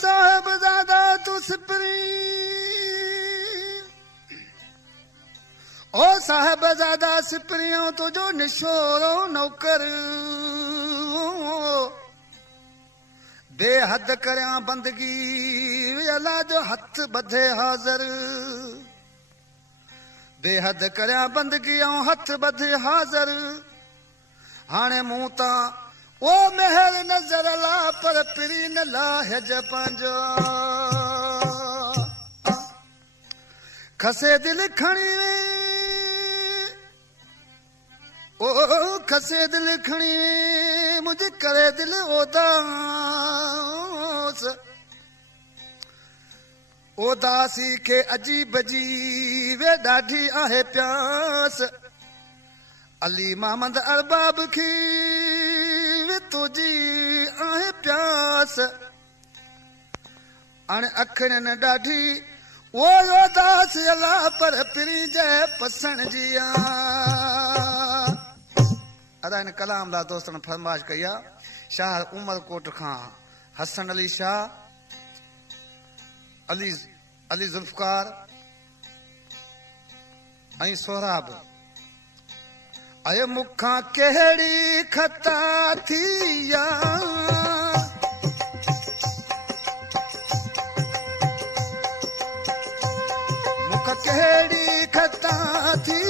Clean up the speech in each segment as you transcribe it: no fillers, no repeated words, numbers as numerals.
साहिबजादा तू सिपरी ओ साहिबजादा सिपरियों तुझो निशोरो नौकर बेहद करया बंदगी अल्लाह जो हथ बधे हाज़र बेहद करया बंदगी ऐं हथ बधे हाज़र हाणे मूं तां ओ मेहर नज़र ला पर पिरी न लाहिज पंहिंजो खसे दिल खणी ओ खसे दिल खणी मुझे करे दिल उदास उदासी खे अजीब जी वे ॾाढी आहे प्यास अली मोहम्मद अरबाब की वे तुझी आहे प्यास हाणे अखियुनि ॾाढी वो उदास अलाह पर पिरी जय पसण जी अदा इन कलाम ला दोस्तन फरमाइश कई आहे शाह उमरकोट खां हसन अली शाह अली जुल्फकार ऐं सोहराब अय मुखां कहिड़ी खता थी मुखां कहिड़ी खता थी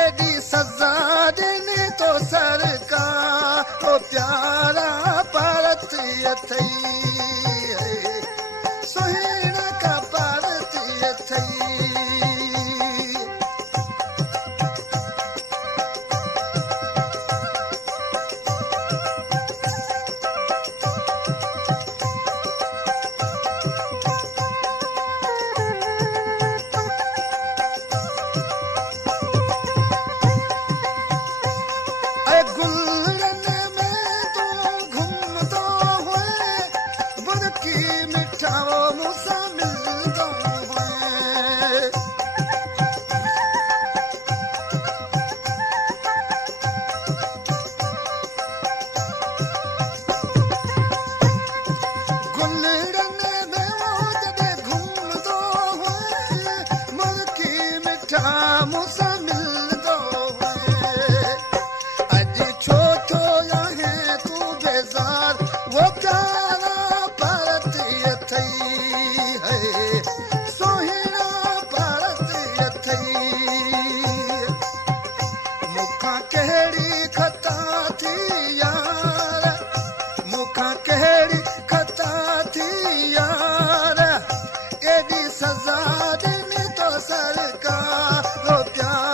एॾी सज़ा ॾिनी तो सरकार तो प्यारा भारत अथई सुहिण का भारत अथई सरकार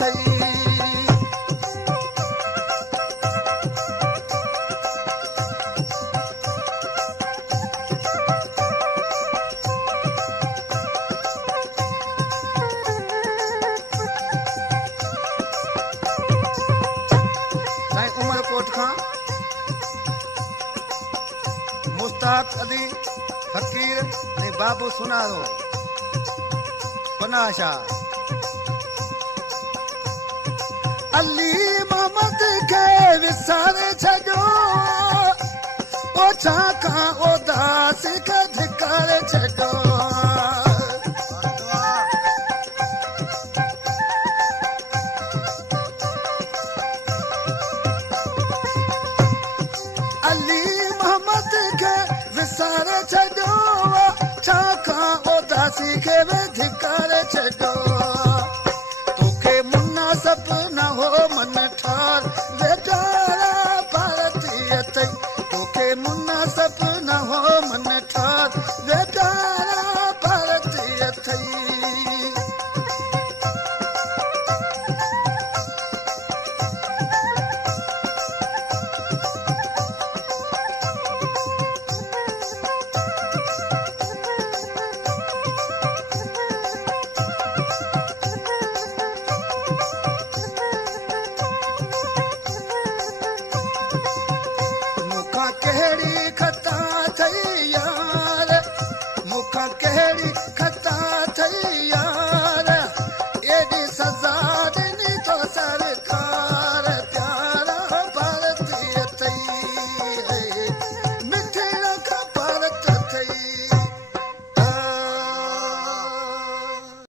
अथई साईं उमरकोट खां मुश्ताक अली फ़कीर ऐं बाबू सुनारो पनाह शाह अली मोहम्मद खे विसारे छॾियो ओ छाकां उदास खे धिकारे छॾियो अली मोहम्मद खे विसारे छॾियो छाकां उदासी खे धिकारे छॾियो तोखे मुना सपना हो मन ठार वे प्यारा भारती अथई तोखे मुना सपना हो मन ठार वे प्यारा भारती अथई कहिड़ी